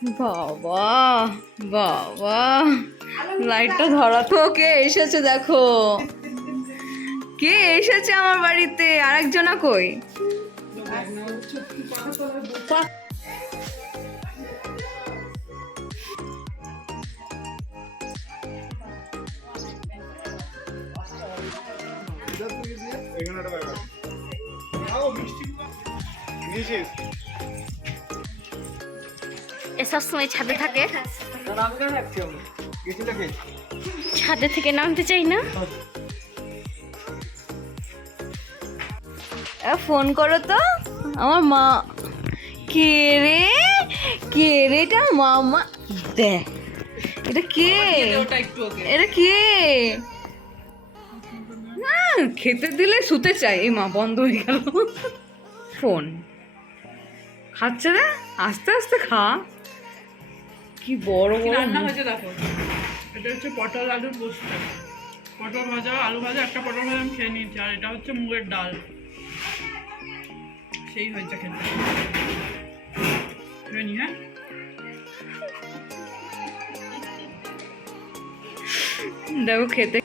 বাবা বাবা, লাইটটা ধরাতো। কে এসেছে দেখো, কে এসেছে আমার বাড়িতে, আরেকজনা কই? এসব সময় ছাদে থাকে, ছাদে থেকে নামতে চাই না। ফোন করো তো আমার মা। কে রে, কে রে? এটা মামা। দেখ এটা কে, এটা কে? না, খেতে দিলে শুতে চাই। এই মা, বন্ধ হয়ে গেল ফোন। খাচ্ছে রে, আস্তে আস্তে খা। কি বড় বড় রান্না হয়েছে দেখো। এটা হচ্ছে পটল আলুর পোস্ত, পটল ভাজা, আলু ভাজা, একটা পটল ভাজা আমি খেয়ে নিয়েছি, আর এটা হচ্ছে মুগের ডাল। সেই হয়েছে খেতে। খেয়ে নি, হ্যাঁ। দেখো খেতে।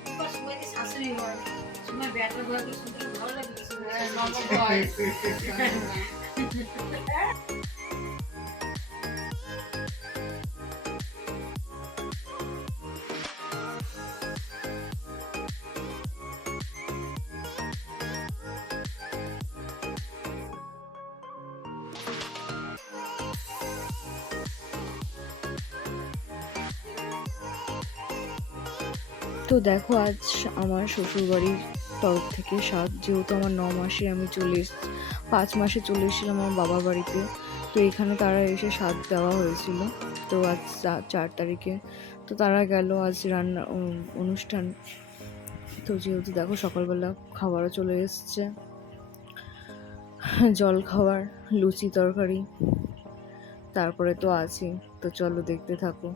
তো দেখো, আজ আমার শ্বশুরবাড়ির তরফ থেকে স্বাদ, যেহেতু আমার 9 মাসে আমি 5 মাসে চলে এসেছিলাম আমার বাবার বাড়িতে। তো এখানে তারা এসে স্বাদ দেওয়া হয়েছিল। তো আজ 4 তারিখে তো তারা গেল, আজ রান্না অনুষ্ঠান। তো যেহেতু দেখো সকালবেলা খাবারও চলে এসছে, জল খাবার, লুচি তরকারি, তারপরে তো আছে। তো চলো দেখতে থাকো।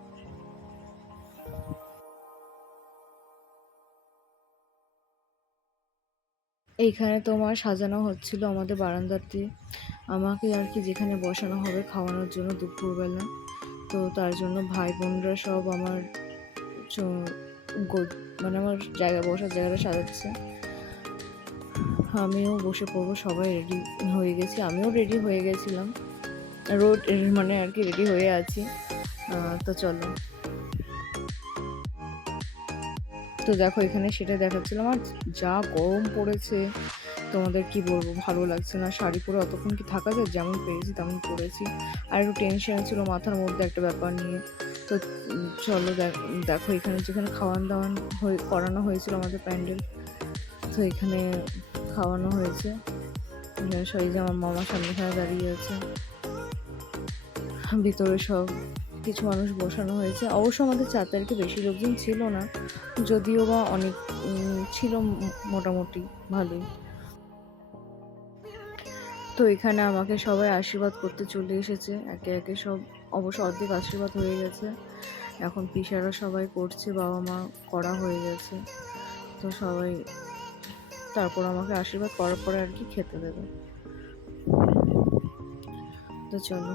এইখানে তোমার সাজানো হচ্ছিল আমাদের বারান্দাতে, আমাকে আর কি যেখানে বসানো হবে খাওয়ানোর জন্য দুপুরবেলা। তো তার জন্য ভাই বোনরা সব আমার মানে আমার বসার জায়গাটা সাজাচ্ছে। আমিও বসে পড়বো, সবাই রেডি হয়ে গেছি, আমিও রেডি হয়ে গেছিলাম, মানে আর কি রেডি হয়ে আছি। তো চলো। তো দেখো এখানে সেটা দেখাচ্ছিলাম, আর যা গরম পড়েছে তোমাদের কি বলবো, ভালো লাগছে না। শাড়ি পরে অতক্ষণ কি থাকা যায়? যেমন পেরেছি তেমন পরেছি। আর একটু টেনশন ছিল মাথার মধ্যে একটা ব্যাপার নিয়ে। তো চলো দেখো এখানে যেখানে খাওয়ান দাওয়ান করানো হয়েছিল আমাদের প্যান্ডেল, তো এখানে খাওয়ানো হয়েছে। সেই যে আমার মামা সামনেখানে দাঁড়িয়ে আছে, ভিতরে সব কিছু মানুষ বসানো হয়েছে। অবশ্য আমাদের 4 তারিখে বেশি লোকজন ছিল না, যদিও বা অনেক ছিল, মোটামুটি ভালোই। তো এখানে আমাকে সবাই আশীর্বাদ করতে চলে এসেছে একে একে সব। অবশ্য অর্ধেক আশীর্বাদ হয়ে গেছে, এখন পিসারা সবাই করছে, বাবা মা করা হয়ে গেছে। তো সবাই তারপর আমাকে আশীর্বাদ করার পরে আর কি খেতে দেবে। তো চলো।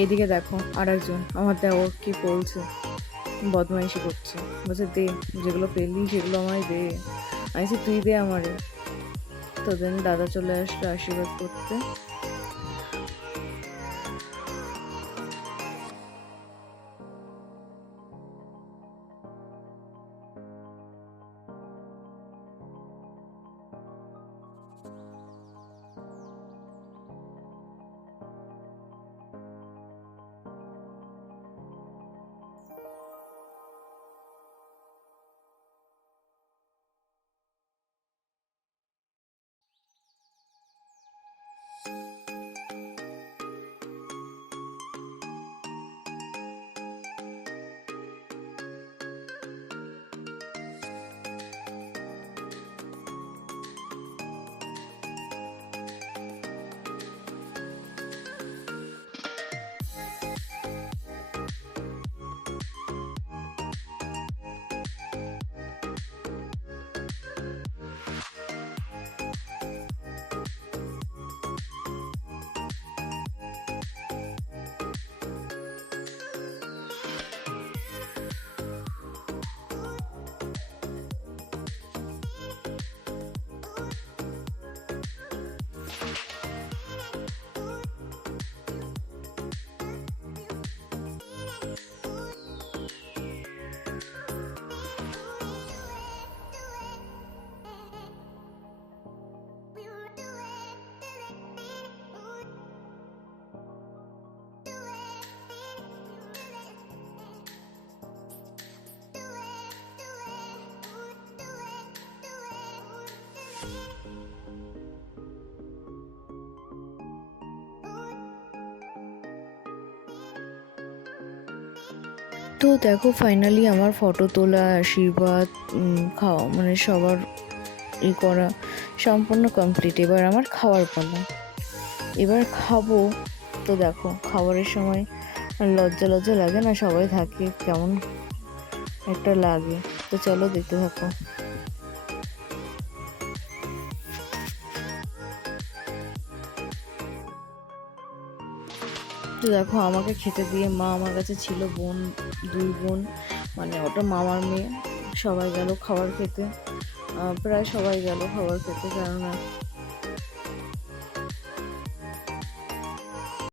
এইদিকে দেখো আর একজন আমার দেওর কি বলছে, বদমাইশি করছে, বলছে দে, যেগুলো পেলি সেগুলো আমায় দে। আমি তুই দে আমারে। তো দেন দাদা চলে আসলো আশীর্বাদ করতে। তো দেখো ফাইনালি আমার ফটো তোলা, আশীর্বাদ, খাওয়া মানে সবার করা সম্পূর্ণ কমপ্লিট। এবার আমার খাওয়ার পালা, এবার খাবো। তো দেখো খাবারের সময় লজ্জা লজ্জা লাগে না, সবাই থাকে, কেমন একটা লাগে। তো চলো দেখতে থাকো। তো দেখো আমাকে খেতে দিয়ে মা, আমার কাছে ছিল বোন, 2 বোন, মানে ওটা মামার মেয়ে, সবাই গেল খাবার খেতে। প্রায় সবাই গেল খাবার খেতে, কেননা